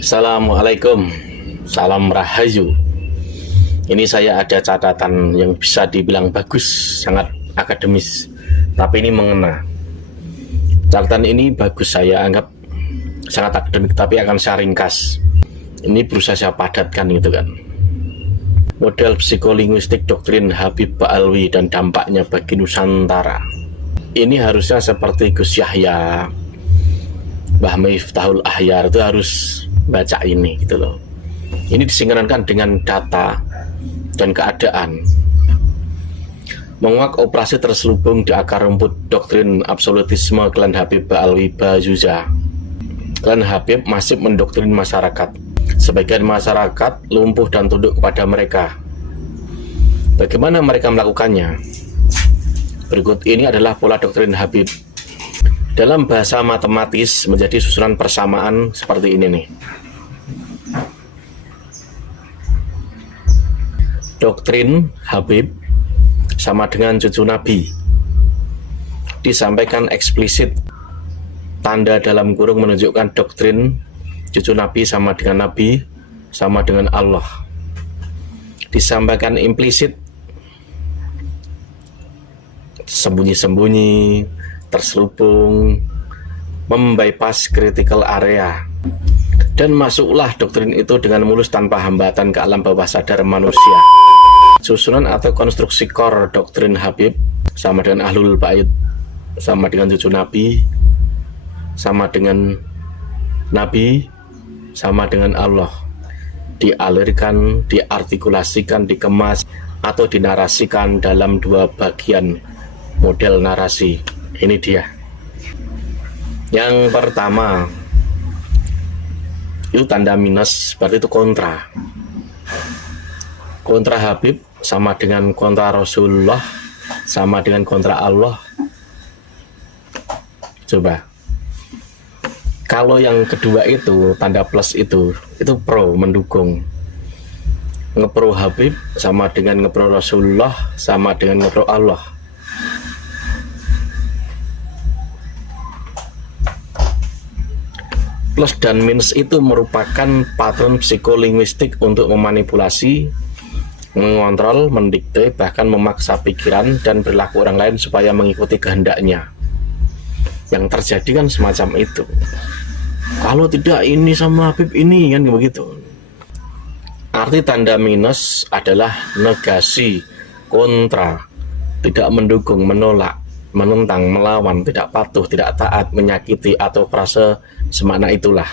Assalamualaikum, salam rahayu. Ini saya ada catatan yang bisa dibilang bagus, sangat akademis, tapi ini mengena. Catatan ini bagus, saya anggap sangat akademik, tapi akan saya ringkas. Ini berusaha saya padatkan gitu kan. Model psikolinguistik doktrin Habib Ba'alwi dan dampaknya bagi Nusantara. Ini harusnya seperti Gus Yahya, Mbah Miftahul Ahyar itu harus baca ini gitu loh. Ini disinkronkan dengan data dan keadaan. Menguak operasi terselubung di akar rumput doktrin absolutisme klan Habib Ba'alwi Bazuza. Klan Habib masih mendoktrin masyarakat. Sebagian masyarakat lumpuh dan tunduk kepada mereka. Bagaimana mereka melakukannya? Berikut ini adalah pola doktrin Habib. Dalam bahasa matematis menjadi susunan persamaan seperti ini nih. Doktrin Habib sama dengan cucu Nabi. Disampaikan eksplisit. Tanda dalam kurung menunjukkan doktrin cucu Nabi sama dengan Allah. Disampaikan implisit. Sembunyi-sembunyi, terselubung, membypass critical area, dan masuklah doktrin itu dengan mulus tanpa hambatan ke alam bawah sadar manusia. Susunan atau konstruksi core doktrin Habib sama dengan Ahlul Bait, sama dengan cucu Nabi, sama dengan Nabi, sama dengan Allah. Dialirkan, diartikulasikan, dikemas, atau dinarasikan dalam dua bagian model narasi. Ini dia. Yang pertama itu tanda minus, berarti itu kontra. Kontra Habib sama dengan kontra Rasulullah, sama dengan kontra Allah. Coba. Kalau yang kedua itu tanda plus itu pro, mendukung. Ngepro Habib sama dengan ngepro Rasulullah, sama dengan ngepro Allah. Plus dan minus itu merupakan patron psikolinguistik untuk memanipulasi, mengontrol, mendikte, bahkan memaksa pikiran dan perilaku orang lain supaya mengikuti kehendaknya. Yang terjadi kan semacam itu. Kalau tidak ini sama Habib ini, kan begitu. Arti tanda minus adalah negasi, kontra, tidak mendukung, menolak, menentang, melawan, tidak patuh, tidak taat, menyakiti, atau frase semakna itulah.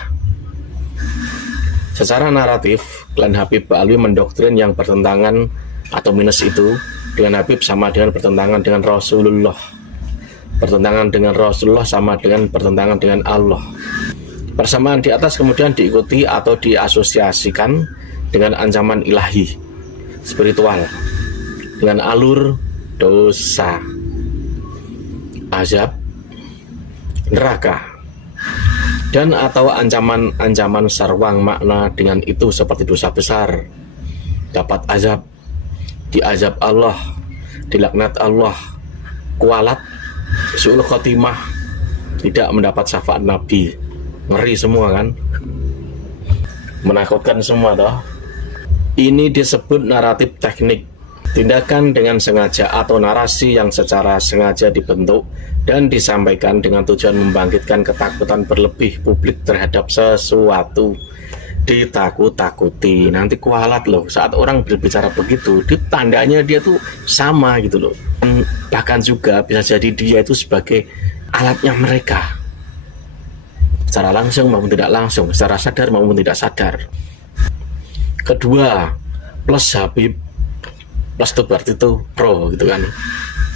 Secara naratif, klan Habib Ba'alwi mendoktrin yang bertentangan atau minus itu dengan Habib sama dengan bertentangan dengan Rasulullah. Bertentangan dengan Rasulullah sama dengan bertentangan dengan Allah. Persamaan di atas kemudian diikuti atau diasosiasikan dengan ancaman ilahi, spiritual, dengan alur dosa, azab, neraka, dan atau ancaman sarwang makna dengan itu seperti dosa besar, dapat azab, diazab Allah, dilaknat Allah, kualat, su'ul khotimah, tidak mendapat syafaat Nabi. Ngeri semua kan, menakutkan semua toh. Ini disebut naratif teknik, tindakan dengan sengaja atau narasi yang secara sengaja dibentuk dan disampaikan dengan tujuan membangkitkan ketakutan berlebih publik terhadap sesuatu. Ditakut-takuti, nanti kualat loh saat orang berbicara begitu, tandanya dia tuh sama gitu loh. Bahkan juga bisa jadi dia itu sebagai alatnya mereka, secara langsung maupun tidak langsung, secara sadar maupun tidak sadar. Kedua, plus Habib, plus itu berarti itu pro gitu kan,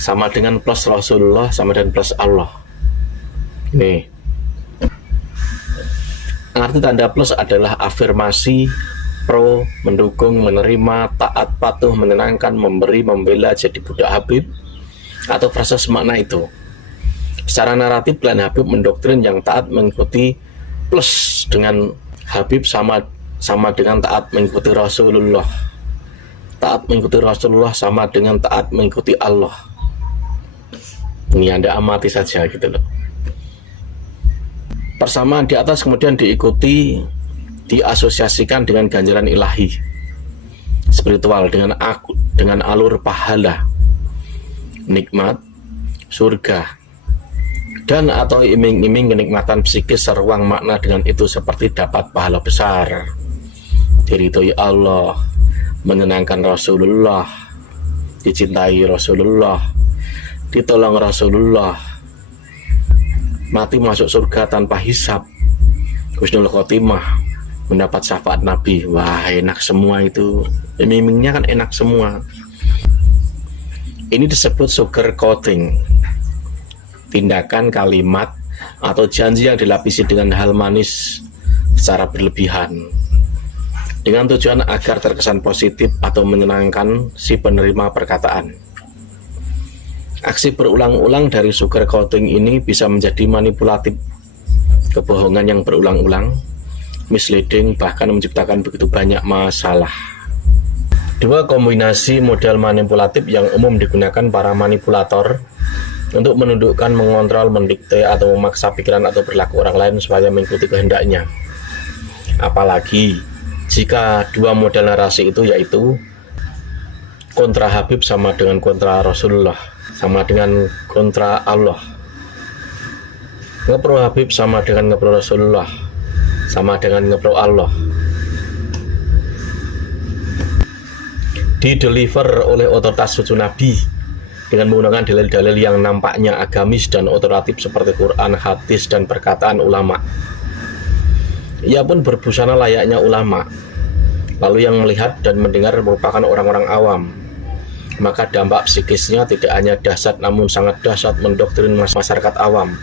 sama dengan plus Rasulullah, sama dengan plus Allah. Nih, arti tanda plus adalah afirmasi, pro, mendukung, menerima, taat, patuh, menenangkan, memberi, membela, jadi budak Habib, atau frase semakna itu. Secara naratif, klan Habib mendoktrin yang taat mengikuti plus dengan Habib sama dengan taat mengikuti Rasulullah. Taat mengikuti Rasulullah sama dengan taat mengikuti Allah. Ini Anda amati saja gitu loh. Persamaan di atas kemudian diikuti diasosiasikan dengan ganjaran ilahi spiritual, dengan alur pahala, nikmat, surga, dan atau iming-iming kenikmatan psikis seruang makna dengan itu seperti dapat pahala besar, diridhoi Allah, menyenangkan Rasulullah, dicintai Rasulullah, ditolong Rasulullah, mati masuk surga tanpa hisab, husnul khotimah, mendapat syafaat Nabi. Wah, enak semua itu. Iming-imingnya kan enak semua. Ini disebut sugar coating, tindakan, kalimat, atau janji yang dilapisi dengan hal manis secara berlebihan dengan tujuan agar terkesan positif atau menyenangkan si penerima perkataan. Aksi berulang-ulang dari sugar coating ini bisa menjadi manipulatif, kebohongan yang berulang-ulang, misleading, bahkan menciptakan begitu banyak masalah. Dua kombinasi model manipulatif yang umum digunakan para manipulator untuk menundukkan, mengontrol, mendikte, atau memaksa pikiran atau perilaku orang lain supaya mengikuti kehendaknya. Apalagi jika dua model narasi itu yaitu kontra Habib sama dengan kontra Rasulullah, sama dengan kontra Allah. Ngepro Habib sama dengan ngepro Rasulullah, sama dengan ngepro Allah. Dideliver oleh otoritas suci Nabi dengan menggunakan dalil-dalil yang nampaknya agamis dan otoritatif seperti Quran, hadis, dan perkataan ulama. Ia pun berbusana layaknya ulama, lalu yang melihat dan mendengar merupakan orang-orang awam. Maka dampak psikisnya tidak hanya dahsyat namun sangat dahsyat, mendoktrin masyarakat awam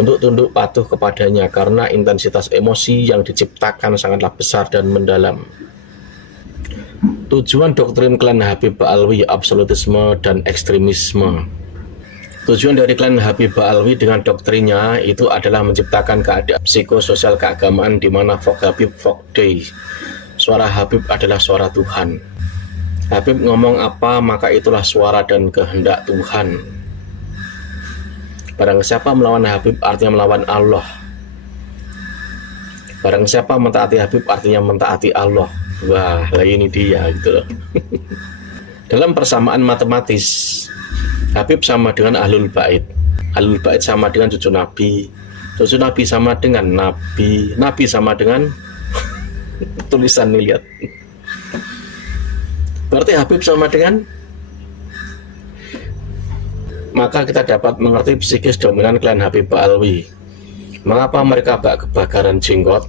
untuk tunduk patuh kepadanya karena intensitas emosi yang diciptakan sangatlah besar dan mendalam. Tujuan doktrin klan Habib Ba'alwi, absolutisme dan ekstremisme. Tujuan dari klan Habib Ba'alwi dengan doktrinnya itu adalah menciptakan keadaan psikososial keagamaan di mana Fok Habib Fok Day. Suara Habib adalah suara Tuhan. Habib ngomong apa maka itulah suara dan kehendak Tuhan. Barang siapa melawan Habib artinya melawan Allah. Barang siapa mentaati Habib artinya mentaati Allah. Wah, lah ini dia gitu loh. Dalam persamaan matematis, Habib sama dengan Ahlul Bait, Ahlul Bait sama dengan cucu Nabi sama dengan Nabi sama dengan tulisan nih, lihat. Berarti Habib sama dengan, maka kita dapat mengerti psikis dominan klan Habib Ba'alwi. Mengapa mereka bak kebakaran jenggot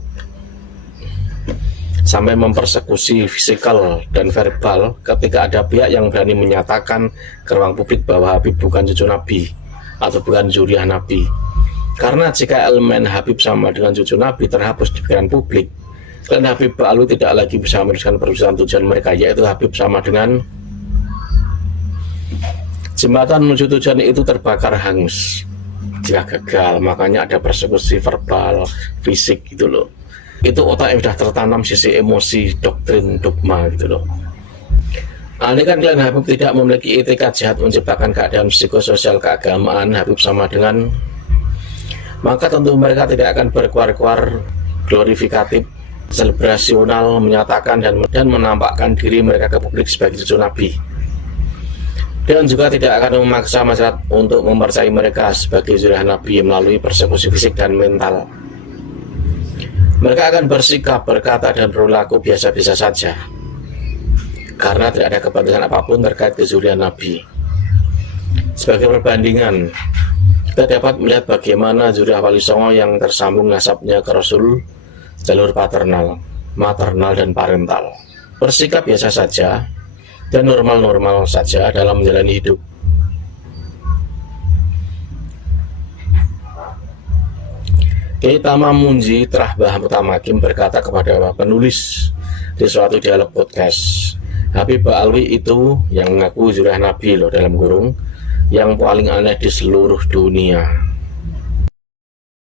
sampai mempersekusi fisikal dan verbal ketika ada pihak yang berani menyatakan ke ruang publik bahwa Habib bukan cucu Nabi atau bukan zuriat Nabi. Karena jika elemen Habib sama dengan cucu Nabi terhapus di pikiran publik, klan Habib Ba'alwi tidak lagi bisa meneruskan perwujudan tujuan mereka, yaitu Habib sama dengan jembatan menuju tujuan itu terbakar hangus jika gagal. Makanya ada persekusi verbal, fisik gitu loh. Itu otak yang sudah tertanam sisi emosi, doktrin, dogma gitu loh. Andai kan klan Habib tidak memiliki etika jahat menciptakan keadaan psikososial keagamaan Habib sama dengan, maka tentu mereka tidak akan berkuar-kuar glorifikatif, selebrasional, menyatakan dan menampakkan diri mereka ke publik sebagai cucu Nabi. Dan juga tidak akan memaksa masyarakat untuk mempercayai mereka sebagai zuriat Nabi melalui persekusi fisik dan mental. Mereka akan bersikap, berkata, dan berlaku biasa-biasa saja karena tidak ada kepentingan apapun terkait kezuriat Nabi. Sebagai perbandingan, kita dapat melihat bagaimana zuriat Wali Songo yang tersambung nasabnya ke Rasul, jalur paternal, maternal, dan parental bersikap biasa saja dan normal-normal saja dalam menjalani hidup. Kiai Tamam Munji Terah Bah Mutamakim berkata kepada penulis di suatu dialog podcast, Habib Ba'alwi itu yang mengaku zuriat Nabi loh dalam kurung, yang paling aneh di seluruh dunia.